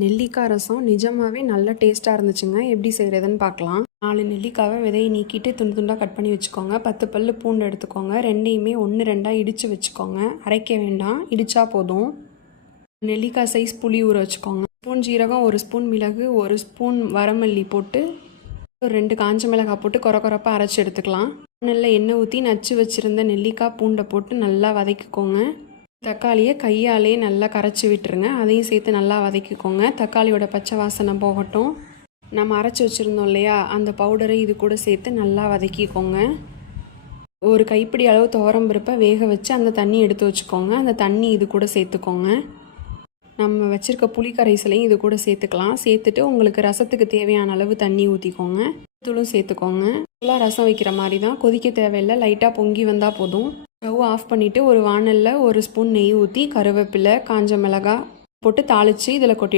நெல்லிக்காய் ரசம் நிஜமாகவே நல்ல டேஸ்ட்டாக இருந்துச்சுங்க. எப்படி செய்கிறதுன்னு பார்க்கலாம். 4 நெல்லிக்காவை விதையை நீக்கிட்டு துண்டு துண்டாக கட் பண்ணி வச்சுக்கோங்க. 10 பல் பூண்டு எடுத்துக்கோங்க. ரெண்டையுமே 1 2 இடித்து வச்சுக்கோங்க. அரைக்க வேண்டாம், இடித்தா போதும். நெல்லிக்காய் சைஸ் புளி ஊற வச்சுக்கோங்க. 1 ஸ்பூன் ஜீரகம், 1 ஸ்பூன் மிளகு, 1 ஸ்பூன் வரமல்லி போட்டு ஒரு 2 காஞ்ச மிளகாய் போட்டு கொரப்பாக அரைச்சி எடுத்துக்கலாம். நல்ல எண்ணெய் ஊற்றி நச்சு வச்சுருந்த நெல்லிக்காய் பூண்டை போட்டு நல்லா வதக்கிக்கோங்க. தக்காளியை கையாலே நல்லா கரைச்சி விட்டுருங்க. அதையும் சேர்த்து நல்லா வதக்கிக்கோங்க. தக்காளியோட பச்சை வாசனை போகட்டும். நம்ம அரைச்சி வச்சுருந்தோம் இல்லையா, அந்த பவுடரை இது கூட சேர்த்து நல்லா வதக்கிக்கோங்க. ஒரு கைப்பிடி அளவு துவரம்பருப்பை வேக வச்சு அந்த தண்ணி எடுத்து வச்சுக்கோங்க. அந்த தண்ணி இது கூட சேர்த்துக்கோங்க. நம்ம வச்சுருக்க புளி கரைசலையும் இது கூட சேர்த்துக்கலாம். சேர்த்துட்டு உங்களுக்கு ரசத்துக்கு தேவையான அளவு தண்ணி ஊற்றிக்கோங்க. தூளும் சேர்த்துக்கோங்க. ஃபுல்லாக ரசம் வைக்கிற மாதிரி தான், கொதிக்க தேவையில்லை. லைட்டாக பொங்கி வந்தால் போதும். ஸ்டவ் ஆஃப் பண்ணிவிட்டு ஒரு வானலில் 1 ஸ்பூன் நெய் ஊற்றி கருவேப்பிலை, காஞ்ச மிளகாய் போட்டு தாளித்து இதில் கொட்டி